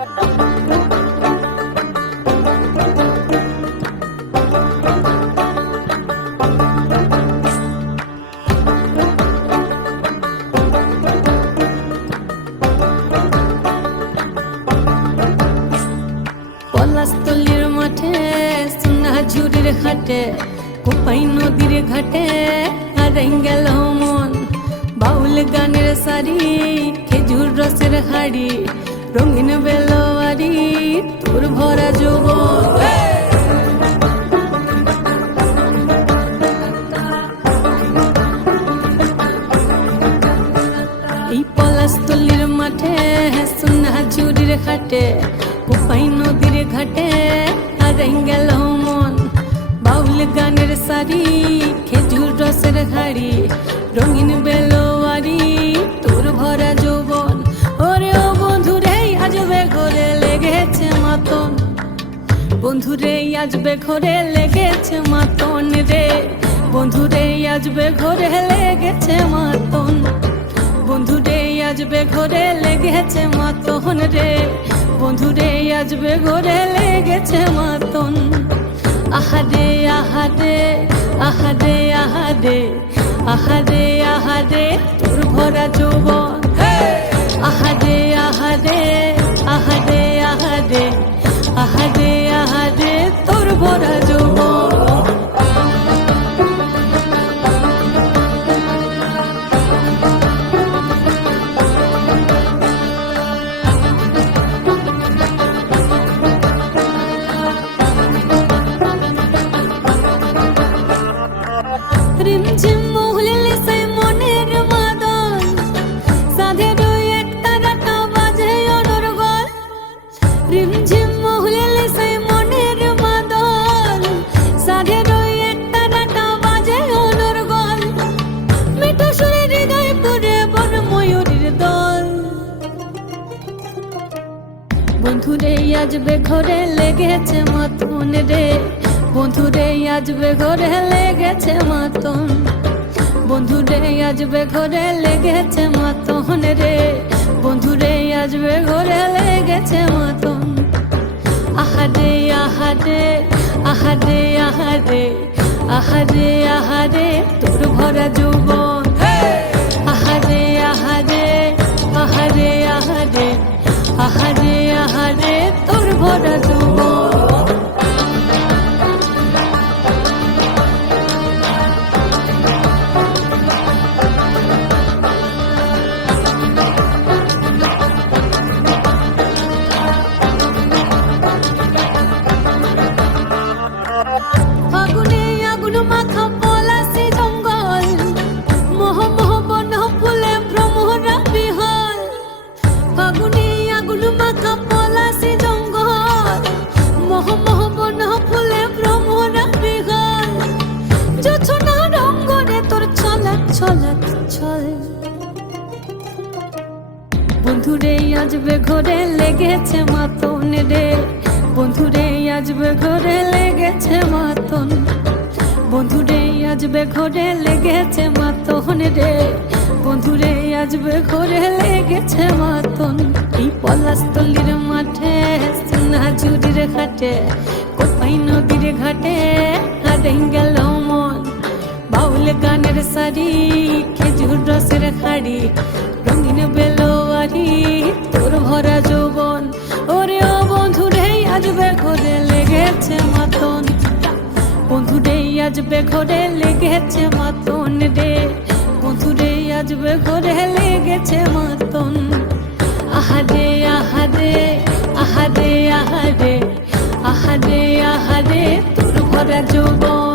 পলাশতলির মাঠে সোনাঝুরির ঘাটে কোপাই নদীর ঘাটে হারাই গেল মন। বাউল গানের সারি খেজুর রসের হাড়ি রঙিন বেলোয়ারি তোর ভরা যৌবন। এই পলাশতলির মাঠে সোনাঝুরির ঘাটে কোপাই নদীর ঘাটে হারাই গেল মন। বাউল গানের সারি খেজুর রসের হাড়ি রঙিন বেলোয়ারি তোর ভরা যৌবন। ওরে ও বন্ধুরে আজবে ঘরে লেগেছে মাতন, বন্ধুরে আজবে ঘরে লেগেছে মাতন রে, বন্ধুরে আজবে ঘরে লেগেছে মাতন, বন্ধুরে আজবে ঘরে লেগেছে মাতন রে, বন্ধুরে আজবে ঘরে লেগেছে মাতন। আহারে আহারে আহারে আহারে আহারে আহারে তোর ভরা যৌবন। আহারে আহারে আহারে আহারে আহারে আহারে তোর ভরা যৌবন। রিমঝিম মহুলিলে সে মনের মাদল, সাধের এক তারাটা বাজে অনর্গল। রিমঝিম মহুলিলে সে মনের মাদল, সাধের এক তারাটা বাজে অনর্গল। মিঠো সুরে হৃদয় পুরে বন ময়ূরীর দল। বন্ধুরে আজবে ঘরে লেগেছে মাতন রে, বন্ধুরে আজবে ঘরে লেগেছে মাতন, বন্ধুরে আজবে ঘরে লেগেছে মাতন রে, বন্ধুরে আজবে ঘরে লেগেছে মাতন। আহারে আহারে আহারে আহারে আহারে আহারে তোর ভরা যৌবন। আহারে আহারে আহারে আহারে আহারে আহারে তোর ভরা যৌবন। ফাগুনে আগুন মাখা পলাশি জঙ্গল, মোহ মোহ বন ফুলে ভ্রমরা বিহল। ফাগুনে আগুন মাখা পলাশি জঙ্গল, মোহ মোহ বন ফুলে ভ্রমরা বিহল। জোছনা রঙ্গনে তোর ছলক ছলক ছল। বন্ধুরে আজবে ঘরে লেগেছে মাতন রে, বন্ধুরে আজবে ঘরে লেগেছে মাতন, বন্ধুরে আজবে ঘরে লেগেছে মাতন রে, বন্ধুরে আজবে ঘরে লেগেছে মাতন। এই পলাশতলির মাঠে সোনাঝুরির ঘাটে কোপাই নদীর ঘাটে হারাই গেল মন। বাউল গানের সারি খেজুর রসের হাড়ি রঙিন বেলোয়ারি তোর ভরা যৌবন। ওরে ও বন্ধুরে আজবে ঘরে লেগেছে মাতন, বন্ধুরে আজবে ঘরে লেগেছে মাতন রে, বন্ধুরে আজবে ঘরে লেগেছে মাতন। আহারে আহারে আহারে আহারে আহারে আহারে তোর ভরা যৌবন।